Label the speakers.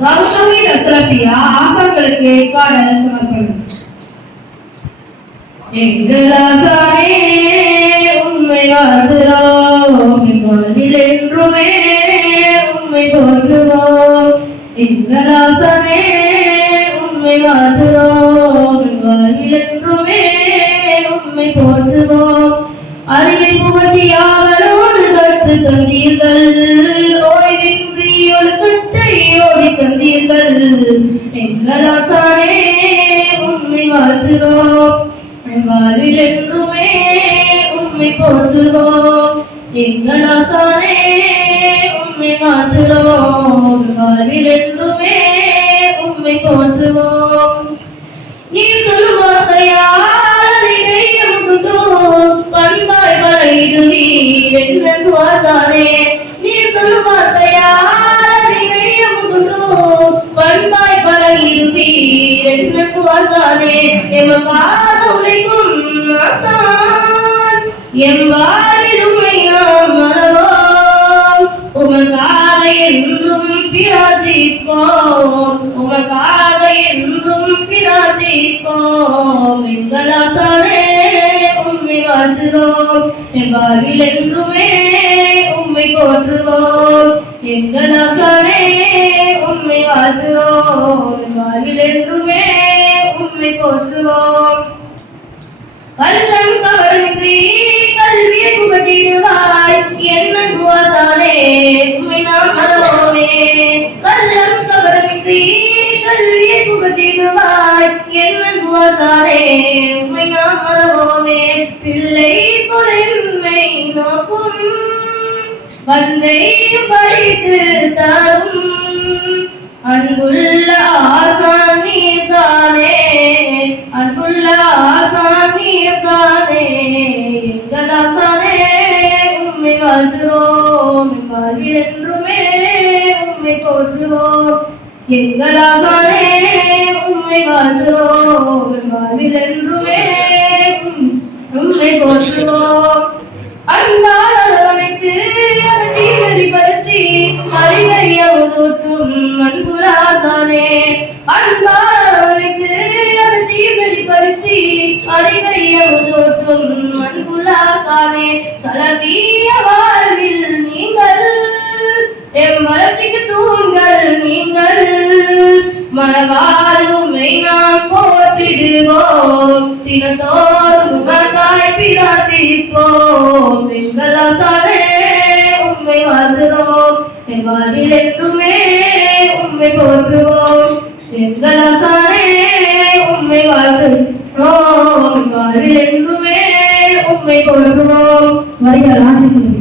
Speaker 1: கௌதமி தசரபியா ஆசான்களுக்கு பாடல் சமர்ப்பணம் எங்கள் ஆசானே உண்மை வாழ்கிறோம் என்றுமே உண்மை போற்றுவோம் எங்கள் ஆசானே உண்மை வாழ்கிறோம் என்றுமே உண்மை போற்றுவோம் அறிவை புகட்டி கற்று தந்தீர்கள். ஓடி தந்தீர்கள் எங்கள் ஆசானே உண்மை வாழ்கிறோம் வாழ்வில் என்றுமே உண்மை போற்றுவோம் எங்கள் ஆசானே உழைக்கும் ஆசான் எம் வாழ்வில் நாம் மறவோம் உமக்காக என்றும் பிரார்த்திப்போம் உமக்காக என்றும் பிரார்த்திப்போம் எங்கள் ஆசானே உண்மை வாழ்கிறோம் என் வாழ்வில் என்றுமே உண்மை போற்றுவோம். எங்கள் ஆசானே கள்ளம் கவரின்றி கல்வியை புகட்டிடுவாய். என்ன துவாதானே உண்மை நாம் மறவோமே கல்வியை புகட்டிடுவாய். என்ன துவாதானே உண்மை பிள்ளை பொறுமை நோக்கும் பண்டை படித்து தரும் அன்புள்ள எங்கள் உண்மை வாழ்கிறோம் வாழ்வில் என்றுமே உண்மை போற்றுவோம். எங்கள் உண்மை வாழ்கிறோம் வாழ்வில் என்றுமே உண்மை போற்றுவோம். அன்பால் அரவணைத்து அதை வெளிப்படுத்தி அறிவறிய உதூட்டும் அன்புலாசானே. அன்பால் அரவணைத்து அதை வெளிப்படுத்தி அறிவறிய அன்புலாசானே சலவிய வாழ்வில் நீங்கள் என் வளர்ச்சிக்கு தூண்கள் நீங்கள். மனவாழ்வுமை நாம் போற்றிடுவோம். தினத்தோறும் உமக்காய் பிராசிப்போம் எங்கள் ஆசானே உண்மை வாழ்கிறோம் என் வாழ்வில் என்றுமே உண்மை போற்றுவோம். எங்கள் ஆசானே உண்மை வாழ்கிறோம் வாழ்வில் என்றுமே உண்மை வருகிற